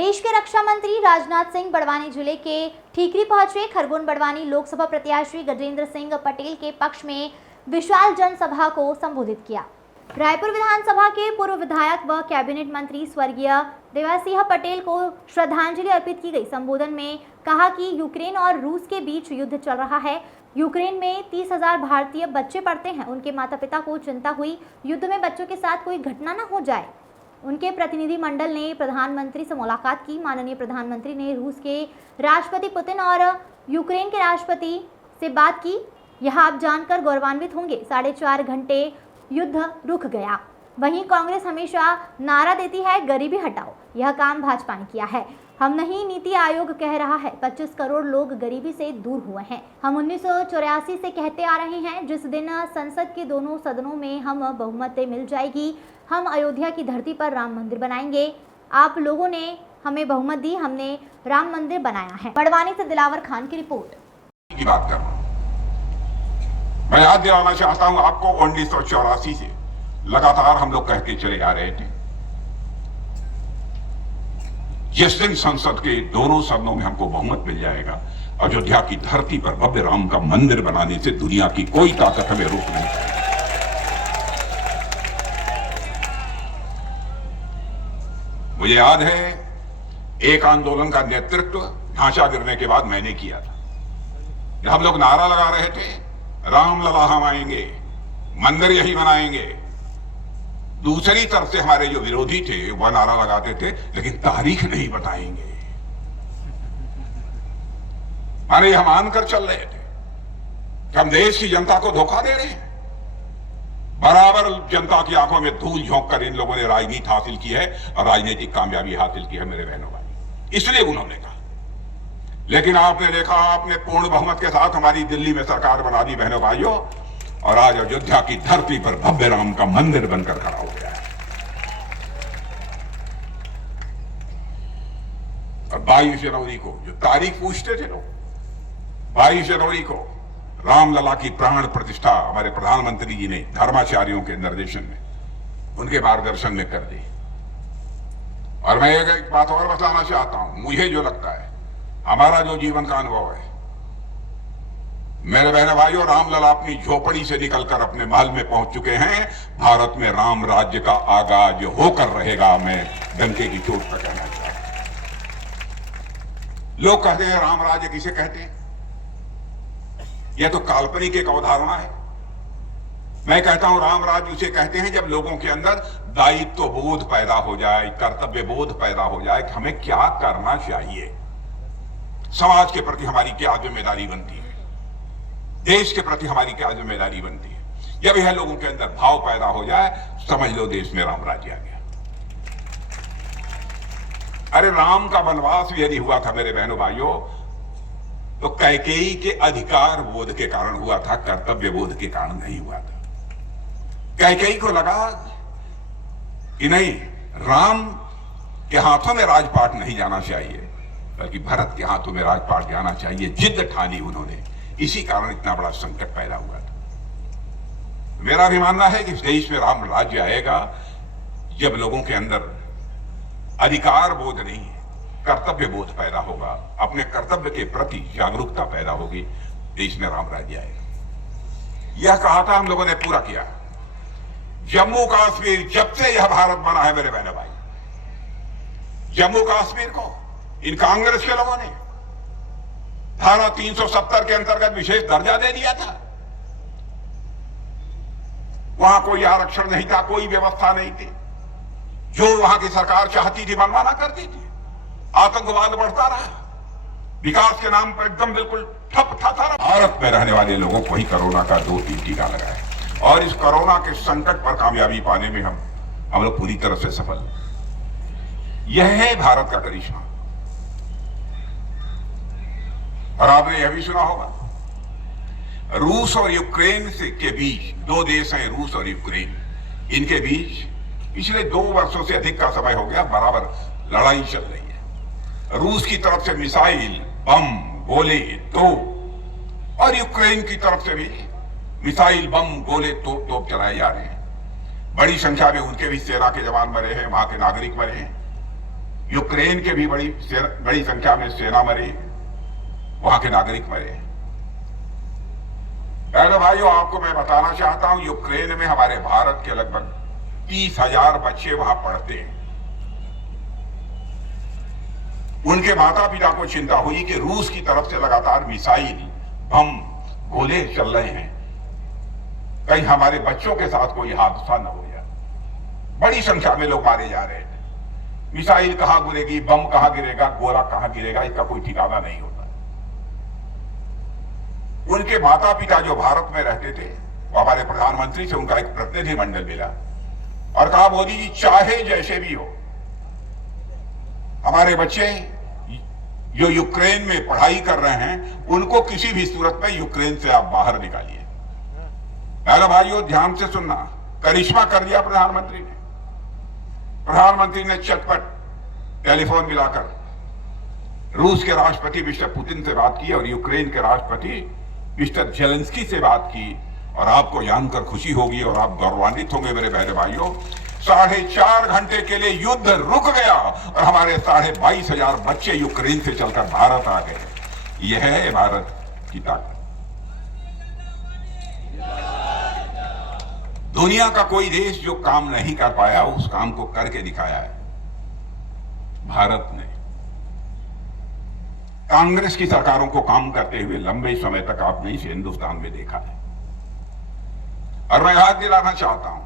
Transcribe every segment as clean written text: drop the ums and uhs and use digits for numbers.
देश के रक्षा मंत्री राजनाथ सिंह बड़वानी जिले के ठीकरी पहुंचे। खरगोन बड़वानी लोकसभा प्रत्याशी गजेंद्र सिंह पटेल के पक्ष में विशाल जनसभा को संबोधित किया। रायपुर विधानसभा के पूर्व विधायक व कैबिनेट मंत्री स्वर्गीय देवासिंह पटेल को श्रद्धांजलि अर्पित की गई। संबोधन में कहा कि यूक्रेन और रूस के बीच युद्ध चल रहा है। यूक्रेन में 30,000 भारतीय बच्चे पढ़ते हैं। उनके माता पिता को चिंता हुई युद्ध में बच्चों के साथ कोई घटना न हो जाए। उनके प्रतिनिधि मंडल ने प्रधानमंत्री से मुलाकात की। माननीय प्रधानमंत्री ने रूस के राष्ट्रपति पुतिन और यूक्रेन के राष्ट्रपति से बात की। यह आप जानकर गौरवान्वित होंगे। 4.5 घंटे युद्ध रुक गया। वहीं कांग्रेस हमेशा नारा देती है गरीबी हटाओ। यह काम भाजपा ने किया है। हम नहीं, नीति आयोग कह रहा है 25 करोड़ लोग गरीबी से दूर हुए हैं। हम 1984 से कहते आ रहे हैं, जिस दिन संसद के दोनों सदनों में हम बहुमत मिल जाएगी, हम अयोध्या की धरती पर राम मंदिर बनाएंगे। आप लोगों ने हमें बहुमत दी, हमने राम मंदिर बनाया है। बड़वानी से दिलावर खान की रिपोर्ट। की बात कर रहा हूं। मैं याद दिलाना चाहता हूं आपको, 1984 से लगातार हम लोग कहते चले आ रहे थे, जिस दिन संसद के दोनों सदनों में हमको बहुमत मिल जाएगा, अयोध्या की धरती पर भव्य राम का मंदिर बनाने से दुनिया की कोई ताकत हमें रोक नहीं सकती। मुझे याद है, एक आंदोलन का नेतृत्व ढांचा गिरने के बाद मैंने किया था। हम लोग नारा लगा रहे थे, राम लला हम आएंगे, मंदिर यही बनाएंगे। दूसरी तरफ से हमारे जो विरोधी थे वह नारा लगाते थे, लेकिन तारीख नहीं बताएंगे। माने हम मानकर चल रहे थे कि हम देश की जनता को धोखा दे रहे हैं। बराबर जनता की आंखों में धूल झोंक कर इन लोगों ने राजनीति हासिल की है और राजनीतिक कामयाबी हासिल की है मेरे बहनों भाई। इसलिए उन्होंने कहा। लेकिन आपने देखा, आपने पूर्ण बहुमत के साथ हमारी दिल्ली में सरकार बना दी बहनों भाइयों, और आज अयोध्या की धरती पर भव्य राम का मंदिर बनकर खड़ा हो गया है। और 22 जनवरी को जो तारीख पूछते थे लोग, 22 जनवरी को रामलला की प्राण प्रतिष्ठा हमारे प्रधानमंत्री जी ने धर्माचार्यों के निर्देशन में, उनके मार्गदर्शन में कर दी। और मैं एक बात और बताना चाहता हूं, मुझे जो लगता है, हमारा जो जीवन का अनुभव है, मेरे बहन भाइयों, रामलला अपनी झोपड़ी से निकलकर अपने महल में पहुंच चुके हैं। भारत में राम राज्य का आगाज होकर रहेगा। मैं डंके की चोट पर कहना चाहता हूं। लोग कहते हैं राम राज्य किसे कहते हैं, यह तो काल्पनिक एक अवधारणा है। मैं कहता हूं राम राज्य उसे कहते हैं जब लोगों के अंदर दायित्व बोध पैदा हो जाए, कर्तव्य बोध पैदा हो जाए कि हमें क्या करना चाहिए, समाज के प्रति हमारी क्या जिम्मेदारी बनती है, देश के प्रति हमारी क्या जिम्मेदारी बनती है। जब यह लोगों के अंदर भाव पैदा हो जाए, समझ लो देश में राम राज्य आ गया। अरे राम का वनवास भी यदि हुआ था मेरे बहनों भाइयों, तो कैकेयी के अधिकार बोध के कारण हुआ था, कर्तव्य बोध के कारण नहीं हुआ था। कैकेयी को लगा कि नहीं, राम के हाथों में राजपाट नहीं जाना चाहिए, बल्कि भरत के हाथों में राजपाट जाना चाहिए। जिद ठानी उन्होंने, इसी कारण इतना बड़ा संकट पैदा हुआ था। मेरा भी मानना है कि इस देश में राम राज्य आएगा जब लोगों के अंदर अधिकार बोध नहीं, कर्तव्य बोध पैदा होगा, अपने कर्तव्य के प्रति जागरूकता पैदा होगी, देश में राम राज्य आएगा। यह कहा था, हम लोगों ने पूरा किया। जम्मू कश्मीर, जब से यह भारत बना है मेरे बहनों भाई, जम्मू कश्मीर को इन कांग्रेस के लोगों ने धारा 370 के अंतर्गत विशेष दर्जा दे दिया था। वहां कोई आरक्षण नहीं था, कोई व्यवस्था नहीं थी। जो वहां की सरकार चाहती थी मनमाना करती थी। आतंकवाद बढ़ता रहा, विकास के नाम पर एकदम बिल्कुल ठप था सारा। भारत में रहने वाले लोगों को ही कोरोना का 2-3 टीका लगा है, और इस कोरोना के संकट पर कामयाबी पाने में हम लोग पूरी तरह से सफल। यह है भारत का करिश्मा। और आपने यह भी सुना होगा, रूस और यूक्रेन के बीच, दो देश हैं रूस और यूक्रेन, इनके बीच पिछले 2 वर्षों से अधिक का समय हो गया बराबर लड़ाई चल रही है। रूस की तरफ से मिसाइल, बम, गोले, तोप, और यूक्रेन की तरफ से भी मिसाइल, बम, गोले, तोप चलाए जा रहे हैं। बड़ी संख्या में उनके भी सेना के जवान मरे हैं, वहां के नागरिक मरे हैं। यूक्रेन के भी बड़ी संख्या में सेना मरी, वहां के नागरिक मरे। बहनों भाइयों, आपको मैं बताना चाहता हूं, यूक्रेन में हमारे भारत के लगभग 30,000 बच्चे वहां पढ़ते हैं। उनके माता पिता को चिंता हुई कि रूस की तरफ से लगातार मिसाइल, बम, गोले चल रहे हैं, कहीं हमारे बच्चों के साथ कोई हादसा न हो जाए। बड़ी संख्या में लोग मारे जा रहे थे। मिसाइल कहां गिरेगी, बम कहां गिरेगा, गोला कहां गिरेगा, इसका कोई ठिकाना नहीं होता। उनके माता पिता जो भारत में रहते थे, वो हमारे प्रधानमंत्री से उनका एक प्रतिनिधिमंडल मिला और कहा, मोदी जी चाहे जैसे भी हो, हमारे बच्चे जो यूक्रेन में पढ़ाई कर रहे हैं, उनको किसी भी सूरत में यूक्रेन से आप बाहर निकालिए। मेरे भाइयों, ध्यान से सुनना, करिश्मा कर दिया प्रधानमंत्री ने। प्रधानमंत्री ने चटपट टेलीफोन मिलाकर रूस के राष्ट्रपति मिस्टर पुतिन से बात की और यूक्रेन के राष्ट्रपति मिस्टर जेलेंस्की से बात की। और आपको जानकर खुशी होगी और आप गौरवान्वित होंगे मेरे बहने भाइयों, 4.5 घंटे के लिए युद्ध रुक गया और हमारे 22,500 बच्चे यूक्रेन से चलकर भारत आ गए। यह है भारत की ताकत। दुनिया का कोई देश जो काम नहीं कर पाया, उस काम को करके दिखाया है भारत ने। कांग्रेस की सरकारों को काम करते हुए लंबे समय तक आपने इस हिंदुस्तान में देखा है। और मैं याद दिलाना चाहता हूं,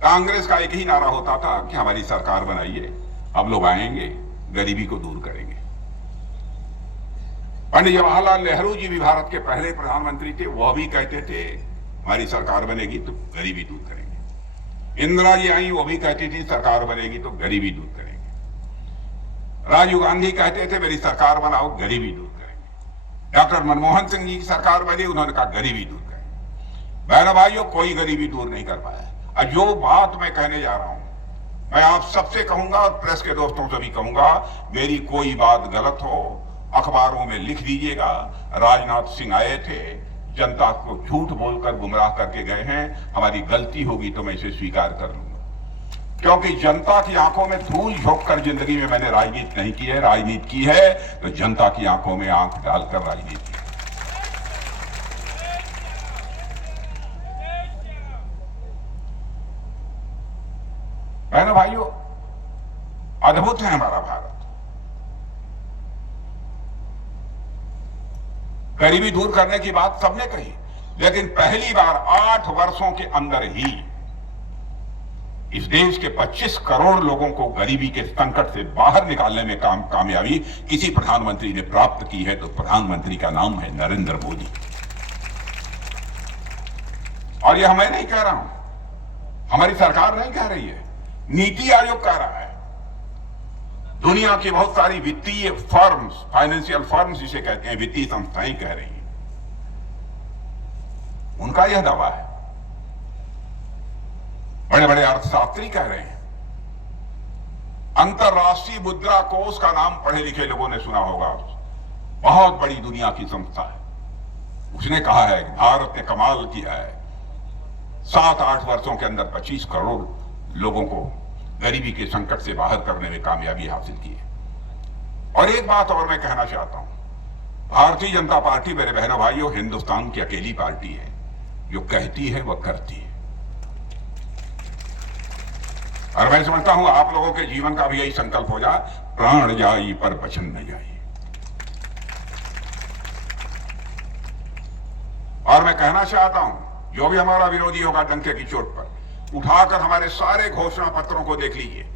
कांग्रेस का एक ही नारा होता था कि हमारी सरकार बनाइए, हम लोग आएंगे, गरीबी को दूर करेंगे। पंडित जवाहरलाल नेहरू जी भी भारत के पहले प्रधानमंत्री थे, वह भी कहते थे हमारी सरकार बनेगी तो गरीबी दूर करेंगे। इंदिरा जी आई, वो भी कहती थी सरकार बनेगी तो गरीबी दूर करेंगे। राजीव गांधी कहते थे मेरी सरकार बनाओ, गरीबी दूर करेंगे। डॉक्टर मनमोहन सिंह जी की सरकार बनी, उन्होंने कहा गरीबी दूर करेंगे। बहनों भाइयों, कोई गरीबी दूर नहीं कर पाया। और जो बात मैं कहने जा रहा हूं, मैं आप सबसे कहूंगा और प्रेस के दोस्तों से भी कहूंगा, मेरी कोई बात गलत हो अखबारों में लिख दीजिएगा। राजनाथ सिंह आए थे, जनता को झूठ बोलकर गुमराह करके गए हैं, हमारी गलती होगी तो मैं इसे स्वीकार कर लूंगा। क्योंकि जनता की आंखों में धूल झोंक कर जिंदगी में मैंने राजनीति नहीं की है। राजनीति की है तो जनता की आंखों में आंख डालकर राजनीति की। बहनों भाइयों, अद्भुत है हमारा भारत। गरीबी दूर करने की बात सबने कही, लेकिन पहली बार 8 वर्षों के अंदर ही इस देश के 25 करोड़ लोगों को गरीबी के संकट से बाहर निकालने में कामयाबी किसी प्रधानमंत्री ने प्राप्त की है तो प्रधानमंत्री का नाम है नरेंद्र मोदी। और यह मैं नहीं कह रहा हूं, हमारी सरकार नहीं कह रही है, नीति आयोग कह रहा है। दुनिया की बहुत सारी वित्तीय फर्म्स, फाइनेंशियल फर्म्स जिसे कहते हैं, वित्तीय संस्थाएं कह रही हैं, उनका यह दावा है। बड़े बड़े अर्थशास्त्री कह रहे हैं। अंतरराष्ट्रीय मुद्रा कोष का नाम पढ़े लिखे लोगों ने सुना होगा, बहुत बड़ी दुनिया की संस्था है। उसने कहा है कि भारत ने कमाल किया है, 7-8 वर्षों के अंदर 25 करोड़ लोगों को गरीबी के संकट से बाहर करने में कामयाबी हासिल की है। और एक बात और मैं कहना चाहता हूं, भारतीय जनता पार्टी मेरे बहनों भाइयों हिंदुस्तान की अकेली पार्टी है जो कहती है वह करती है। और मैं समझता हूं आप लोगों के जीवन का भी यही संकल्प हो जाए, प्राण जाई पर वचन न जाई। और मैं कहना चाहता हूं, जो भी हमारा विरोधी होगा डंके की चोट पर, उठाकर हमारे सारे घोषणा पत्रों को देख लीजिए।